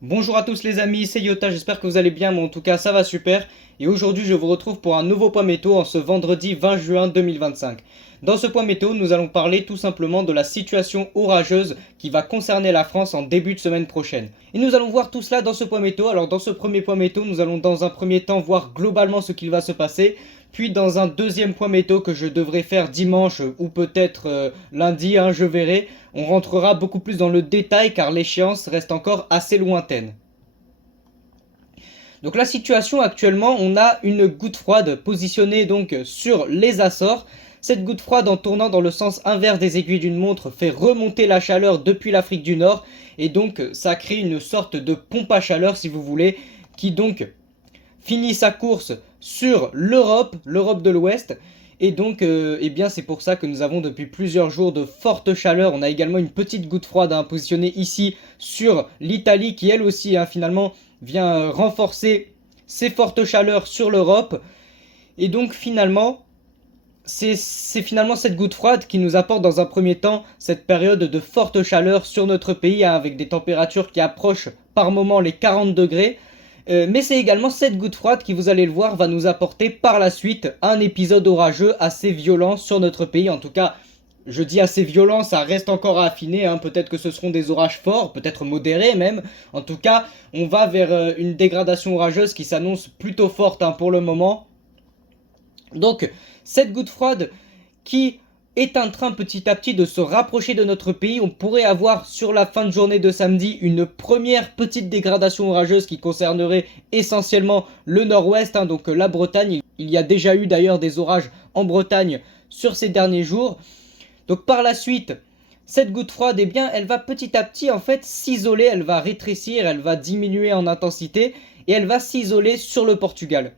Bonjour à tous les amis, c'est Yota, j'espère que vous allez bien, mais en tout cas ça va super. Et aujourd'hui je vous retrouve pour un nouveau point météo en ce vendredi 20 juin 2025. Dans ce point météo, nous allons parler tout simplement de la situation orageuse qui va concerner la France en début de semaine prochaine. Et nous allons voir tout cela dans ce point météo. Alors dans ce premier point météo, nous allons dans un premier temps voir globalement ce qu'il va se passer. Puis dans un deuxième point météo que je devrais faire dimanche ou peut-être lundi, je verrai, on rentrera beaucoup plus dans le détail car l'échéance reste encore assez lointaine. Donc la situation actuellement, on a une goutte froide positionnée donc sur les Açores. Cette goutte froide en tournant dans le sens inverse des aiguilles d'une montre fait remonter la chaleur depuis l'Afrique du Nord et donc ça crée une sorte de pompe à chaleur si vous voulez qui donc finit sa course sur l'Europe de l'Ouest. Et donc, eh bien, c'est pour ça que nous avons depuis plusieurs jours de fortes chaleurs. On a également une petite goutte froide positionnée ici sur l'Italie qui elle aussi finalement vient renforcer ces fortes chaleurs sur l'Europe. Et donc finalement, c'est finalement cette goutte froide qui nous apporte dans un premier temps cette période de forte chaleur sur notre pays avec des températures qui approchent par moment les 40 degrés. Mais c'est également cette goutte froide qui, vous allez le voir, va nous apporter par la suite un épisode orageux assez violent sur notre pays. En tout cas, je dis assez violent, ça reste encore à affiner. Peut-être que ce seront des orages forts, peut-être modérés même. En tout cas, on va vers une dégradation orageuse qui s'annonce plutôt forte pour le moment. Donc, cette goutte froide qui est en train petit à petit de se rapprocher de notre pays. On pourrait avoir sur la fin de journée de samedi une première petite dégradation orageuse qui concernerait essentiellement le nord-ouest, donc la Bretagne. Il y a déjà eu d'ailleurs des orages en Bretagne sur ces derniers jours. Donc par la suite, cette goutte froide, eh bien, elle va petit à petit en fait s'isoler, elle va rétrécir, elle va diminuer en intensité et elle va s'isoler sur le Portugal.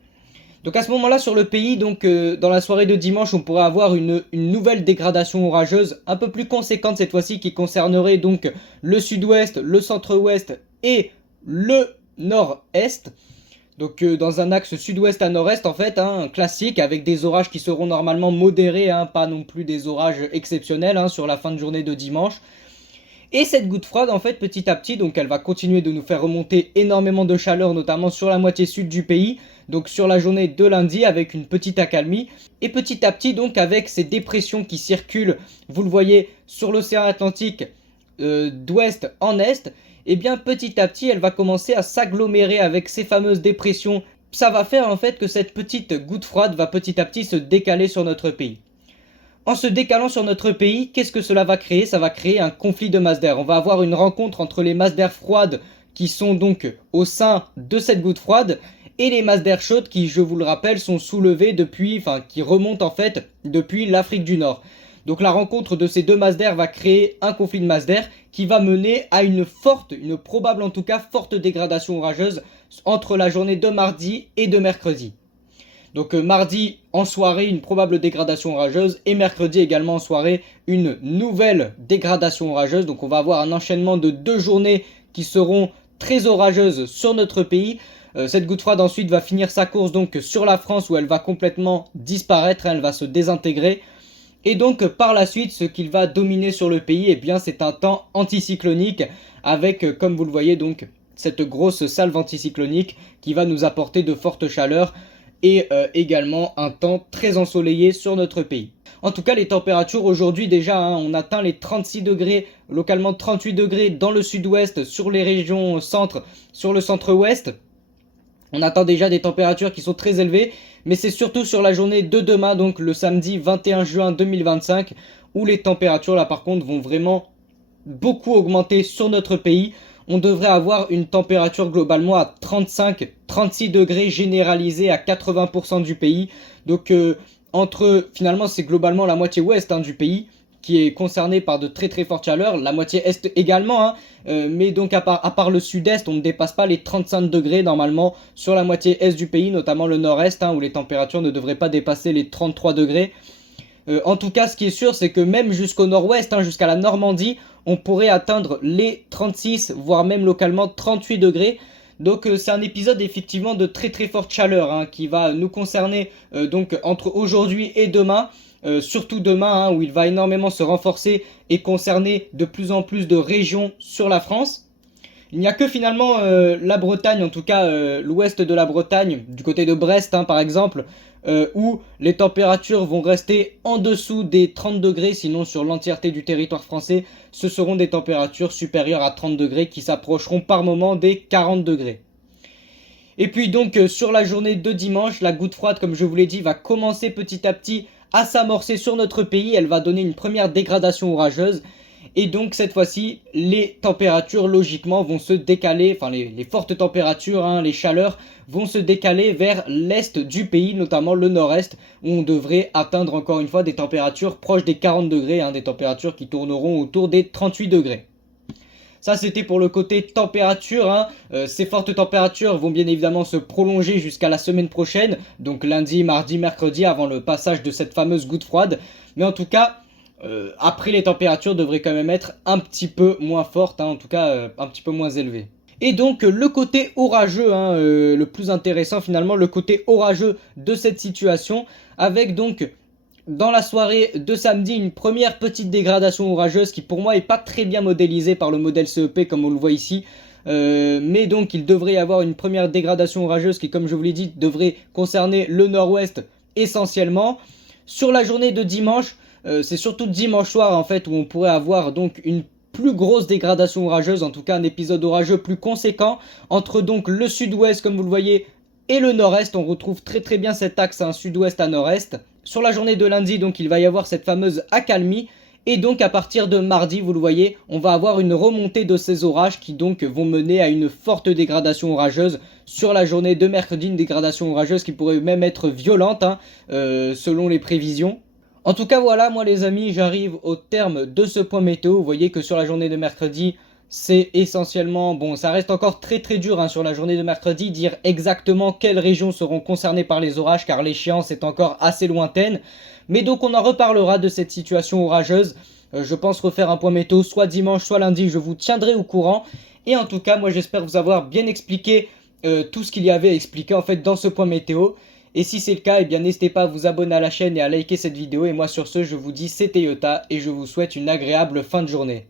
Donc à ce moment-là sur le pays, dans la soirée de dimanche, on pourrait avoir une nouvelle dégradation orageuse un peu plus conséquente cette fois-ci qui concernerait donc le sud-ouest, le centre-ouest et le nord-est. Donc dans un axe sud-ouest à nord-est en fait, un classique avec des orages qui seront normalement modérés, pas non plus des orages exceptionnels sur la fin de journée de dimanche. Et cette goutte froide en fait petit à petit, donc elle va continuer de nous faire remonter énormément de chaleur notamment sur la moitié sud du pays, donc sur la journée de lundi avec une petite accalmie. Et petit à petit donc avec ces dépressions qui circulent, vous le voyez sur l'océan Atlantique d'ouest en est, et bien petit à petit elle va commencer à s'agglomérer avec ces fameuses dépressions. Ça va faire en fait que cette petite goutte froide va petit à petit se décaler sur notre pays. En se décalant sur notre pays, qu'est-ce que cela va créer? Ça va créer un conflit de masses d'air. On va avoir une rencontre entre les masses d'air froides qui sont donc au sein de cette goutte froide et les masses d'air chaudes qui, je vous le rappelle, sont soulevées qui remontent en fait depuis l'Afrique du Nord. Donc la rencontre de ces deux masses d'air va créer un conflit de masses d'air qui va mener à une probable en tout cas forte dégradation orageuse entre la journée de mardi et de mercredi. Donc mardi en soirée une probable dégradation orageuse et mercredi également en soirée une nouvelle dégradation orageuse. Donc on va avoir un enchaînement de 2 journées qui seront très orageuses sur notre pays. Cette goutte froide ensuite va finir sa course donc sur la France où elle va complètement disparaître, elle va se désintégrer. Et donc par la suite ce qu'il va dominer sur le pays, eh bien c'est un temps anticyclonique avec comme vous le voyez donc cette grosse salve anticyclonique qui va nous apporter de fortes chaleurs et également un temps très ensoleillé sur notre pays. En tout cas les températures aujourd'hui déjà on atteint les 36 degrés, localement 38 degrés dans le sud-ouest, sur les régions centre, sur le centre-ouest. On atteint déjà des températures qui sont très élevées, mais c'est surtout sur la journée de demain, donc le samedi 21 juin 2025, où les températures là par contre vont vraiment beaucoup augmenter sur notre pays. On devrait avoir une température globalement à 35-36 degrés généralisée à 80% du pays. Donc finalement c'est globalement la moitié ouest du pays qui est concernée par de très très fortes chaleurs, la moitié est également, mais donc à part le sud-est, on ne dépasse pas les 35 degrés normalement sur la moitié est du pays, notamment le nord-est, où les températures ne devraient pas dépasser les 33 degrés. En tout cas, ce qui est sûr, c'est que même jusqu'au nord-ouest, hein, jusqu'à la Normandie, on pourrait atteindre les 36, voire même localement 38 degrés. Donc c'est un épisode effectivement de très très forte chaleur, hein, qui va nous concerner donc entre aujourd'hui et demain. Surtout demain, hein, où il va énormément se renforcer et concerner de plus en plus de régions sur la France. Il n'y a que finalement la Bretagne, en tout cas l'ouest de la Bretagne, du côté de Brest hein, par exemple, où les températures vont rester en dessous des 30 degrés, sinon sur l'entièreté du territoire français, ce seront des températures supérieures à 30 degrés qui s'approcheront par moment des 40 degrés. Et puis donc sur la journée de dimanche, la goutte froide, comme je vous l'ai dit, va commencer petit à petit à s'amorcer sur notre pays. Elle va donner une première dégradation orageuse. Et donc cette fois-ci, les températures logiquement vont se décaler, enfin les fortes températures, hein, les chaleurs vont se décaler vers l'est du pays, notamment le nord-est, où on devrait atteindre encore une fois des températures proches des 40 degrés, hein, des températures qui tourneront autour des 38 degrés. Ça c'était pour le côté température, hein. Ces fortes températures vont bien évidemment se prolonger jusqu'à la semaine prochaine, donc lundi, mardi, mercredi, avant le passage de cette fameuse goutte froide. Mais en tout cas, après les températures devraient quand même être un petit peu moins fortes, hein, en tout cas un petit peu moins élevées. Et donc le côté orageux, hein, le plus intéressant finalement, le côté orageux de cette situation, avec donc dans la soirée de samedi une première petite dégradation orageuse qui pour moi est pas très bien modélisée par le modèle CEP comme on le voit ici. Mais donc il devrait y avoir une première dégradation orageuse qui, comme je vous l'ai dit, devrait concerner le nord-ouest essentiellement. Sur la journée de dimanche, c'est surtout dimanche soir en fait où on pourrait avoir donc une plus grosse dégradation orageuse, en tout cas un épisode orageux plus conséquent entre donc le sud-ouest comme vous le voyez et le nord-est. On retrouve très très bien cet axe hein, sud-ouest à nord-est. Sur la journée de lundi donc il va y avoir cette fameuse accalmie. Et donc à partir de mardi, vous le voyez, on va avoir une remontée de ces orages qui donc vont mener à une forte dégradation orageuse. Sur la journée de mercredi, une dégradation orageuse qui pourrait même être violente hein, selon les prévisions. En tout cas voilà, moi les amis, j'arrive au terme de ce point météo. Vous voyez que sur la journée de mercredi, c'est essentiellement, bon ça reste encore très très dur hein, sur la journée de mercredi, dire exactement quelles régions seront concernées par les orages car l'échéance est encore assez lointaine. Mais donc on en reparlera de cette situation orageuse. Je pense refaire un point météo soit dimanche soit lundi, je vous tiendrai au courant. Et en tout cas moi j'espère vous avoir bien expliqué tout ce qu'il y avait à expliquer en fait dans ce point météo. Et si c'est le cas, eh bien n'hésitez pas à vous abonner à la chaîne et à liker cette vidéo. Et moi sur ce, je vous dis c'était Yota et je vous souhaite une agréable fin de journée.